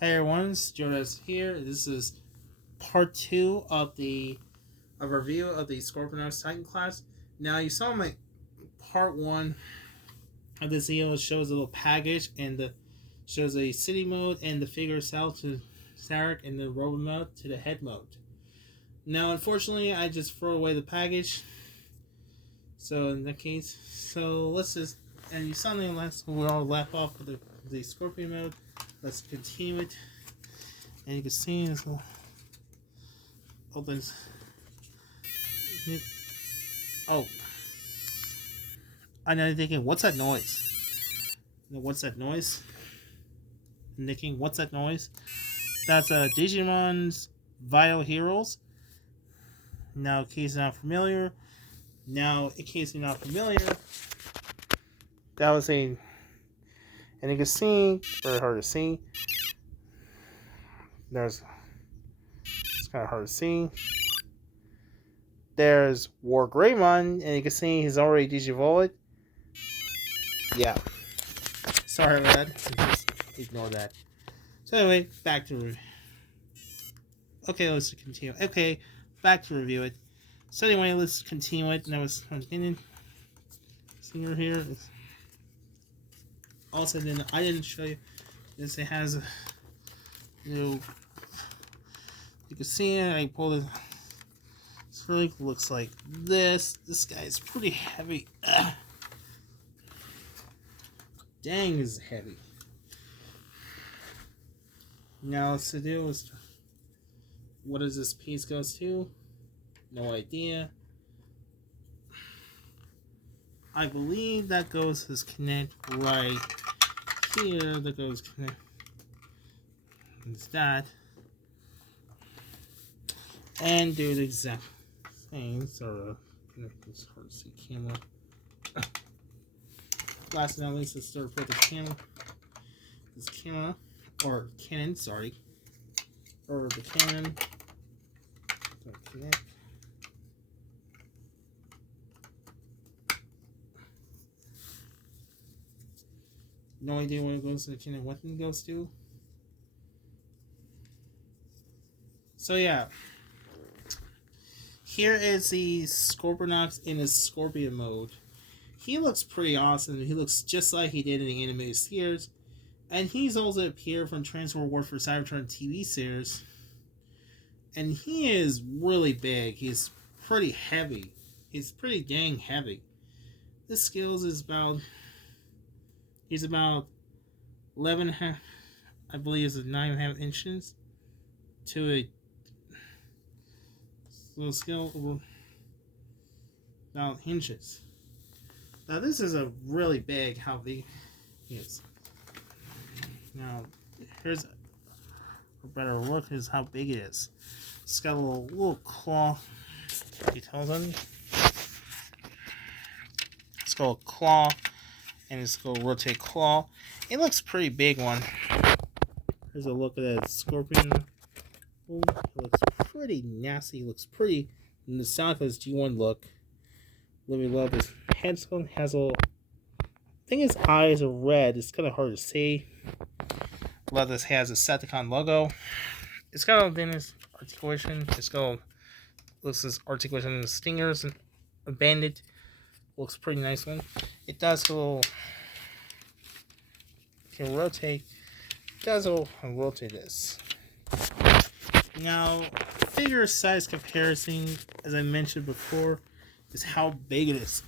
Hey everyone, it's Jonas here. This is part 2 of the review of the Scorponok Titan class. Now you saw my part 1 of this video. It shows a little package and the shows a city mode and the figure south to Sarek and the robot mode to the head mode. Now unfortunately I just throw away the package. So in that case, let's just, and you saw the last we all left off with the Scorpion mode. Let's continue it. And you can see this little opens. Oh. I know you're thinking, what's that noise? What's that noise? Thinking, what's that noise? That's Digimon's Vital Heroes. Now, in case you're not familiar, that was a, and you can see, very hard to see. It's kind of hard to see. There's War Greymon, and you can see he's already digivolved. Yeah. Sorry about that. Just ignore that. So anyway, back to review. Okay, let's continue. Okay, back to review it. So anyway, let's continue it. And I was continuing. Singer here. Also, then I didn't show you this. It has a, you can see it. I pulled it. It really looks like this. This guy is pretty heavy. Ugh. Dang, is heavy. Now let's do is, what does this piece goes to? No idea. I believe that goes his connect right here. That goes connect. It's that. And do the exact thing. So it's hard to see camera. Last but not least, let's start with the camera. This camera, or cannon, sorry. Or the cannon. Connect. No idea when it goes to the cannon weapon goes to. So yeah. Here is the Scorponok in his Scorpion mode. He looks pretty awesome. He looks just like he did in the animated series. And he's also appeared from Transformers War for Cybertron TV series. And he is really big. He's pretty heavy. He's pretty dang heavy. This scales is about, he's about 11.5, I believe is 9.5 inches to a, so scale over about inches. Now this is a really big how big he is. Now here's a better look is how big it is. It's got a little claw details on it. It's got a claw and it's got a rotate claw. It looks pretty big one. Here's a look at that scorpion. Ooh, it looks pretty nasty. It looks pretty nostalgic as G1 look. Really love this headstone. Has a, I think his eyes are red. It's kind of hard to see. Love this has a Decepticon logo. It's got a Dennis articulation. It's got looks this articulation in the stingers and a bandit. Looks pretty nice one. It does go. Can rotate. It does go and rotate this. Now, figure size comparison, as I mentioned before, is how big it is.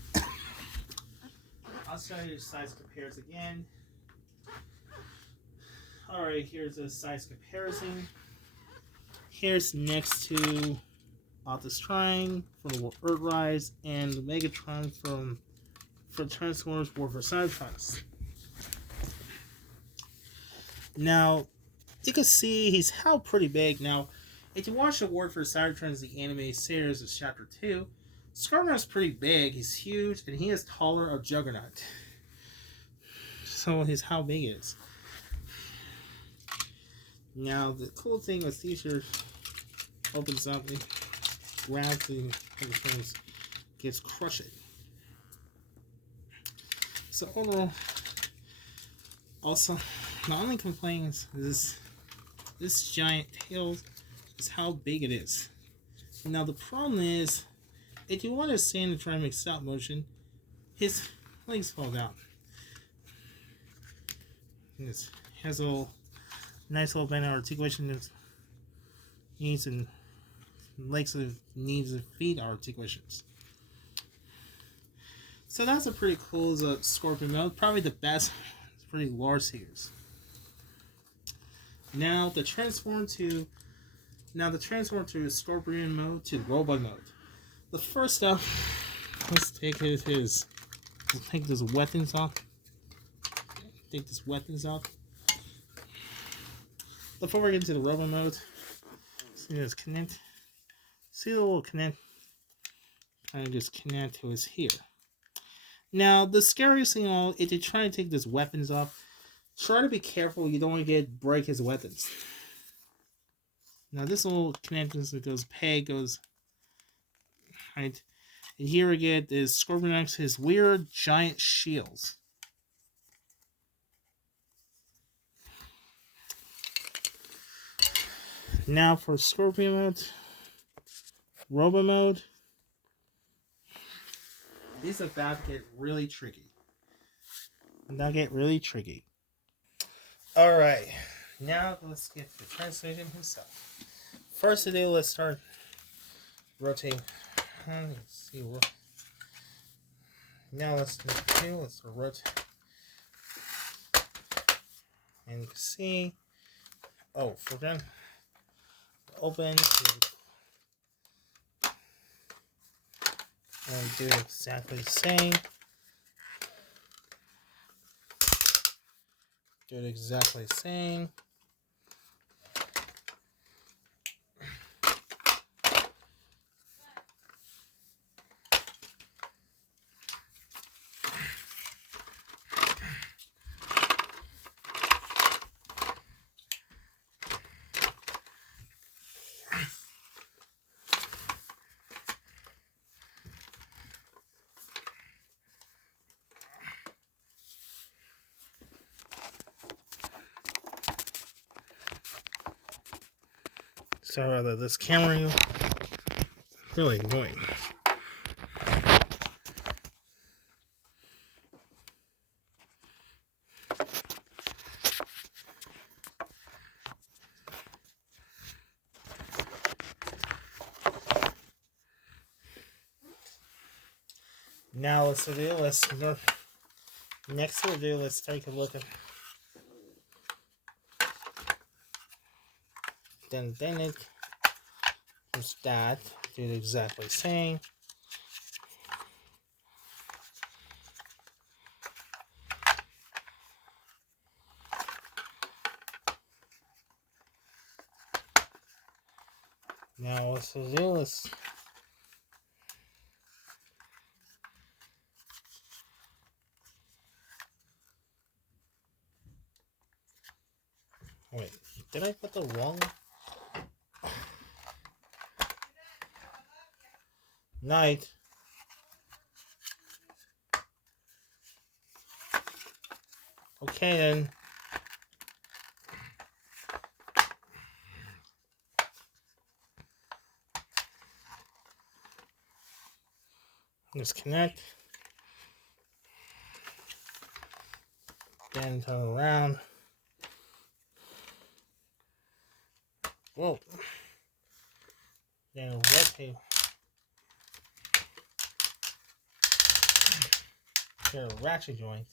I'll show you the size comparison again. Alright, here's a size comparison. Here's next to Optimus Prime from the Earthrise and the Megatron from Transformers War for Cybertron. Now, you can see he's how pretty big. Now, if you watch the War for Cybertron, the anime series of Chapter 2, Scorponok's pretty big. He's huge, and he is taller of Juggernaut. So he's how big it is. Now, the cool thing with these here opens up and grabs the things, gets crushed. So overall, also, the only complaint is this giant tail is how big it is. Now the problem is, if you want to stand and try to make stop motion, his legs fall down. This has a little nice little band of articulation. His knees and legs and knees and feet articulations. So that's a pretty cool Scorpion mode. Probably the best. It's pretty large figures. Now the transform to Scorpion mode to robot mode. The first step, let's take his take this weapons off. Before we get into the robot mode, see this connect. See the little connect. Kind of just connect to his here. Now the scariest thing all, if you try to take this weapons off, try to be careful. You don't want to break his weapons. Now this little connections that goes peg goes right, and here again is Scorponok, his weird giant shields. Now for Scorpion mode, Robo mode, these are about to get really tricky. Alright, now let's get the translation himself. First to do, let's start rotating. Let's see. Now let's rotate. And you can see, for them, open, and do exactly the same. Do it exactly the same. Sorry about this camera. Really annoying. Now let's take a look at then it was that did exactly the same. Now let's do this. Wait, did I put the wrong night? Okay then. Disconnect. Then turn around. Whoa. Then rotate. Get a ratchet joint.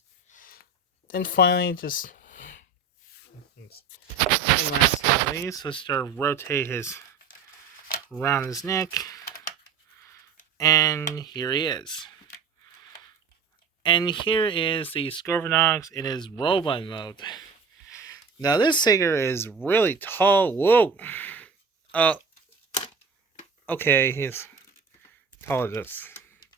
Then finally just so start rotate around his neck. And here he is. And here is the Scorponok in his robot mode. Now this figure is really tall. Whoa. Okay, he's taller than this.